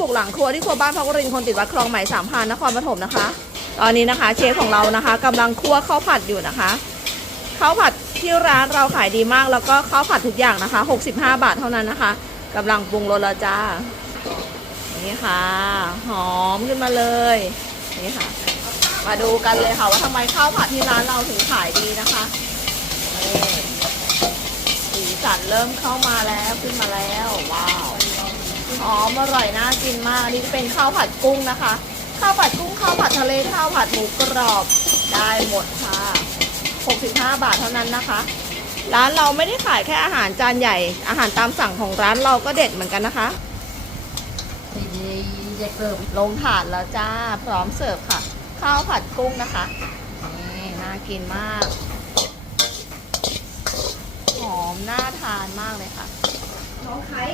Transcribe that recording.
บุกหลังครัวที่ครัวบ้านพักรินคนติดวัดคลองใหม่สามพานนครปฐมนะคะ ตอนนี้นะคะเชฟของเรานะคะกำลังคั่วข้าวผัดอยู่นะคะข้าวผัดที่ร้านเราขายดีมากแล้วก็ข้าวผัดทุกอย่างนะคะ 65 บาทเท่านั้นนะคะกำลังปรุงรสแล้วจ้านี่ค่ะ หอมขึ้นมาเลยนี่ค่ะ มาดูกันเลยค่ะว่าทำไมข้าวผัดที่ร้านเราถึงขายดีนะคะผีสีสันเริ่มเข้ามาแล้วขึ้นมาแล้วว้าว มอร่อยน่ากินมาก นี่เป็นข้าวผัดกุ้งนะคะ ข้าวผัดกุ้งข้าวผัดทะเลข้าวผัดหมูกรอบได้หมดค่ะ 65 บาทเท่านั้นนะคะ ร้านเราไม่ได้ขายแค่อาหารจานใหญ่ อาหารตามสั่งของร้านเราก็เด็ดเหมือนกันนะคะดีๆจะเกิบลงถาดแล้วจ้าพร้อมเสิร์ฟค่ะ ข้าวผัดกุ้งนะคะนี่น่ากินมากหอมน่าทานมากเลยค่ะน้องไข่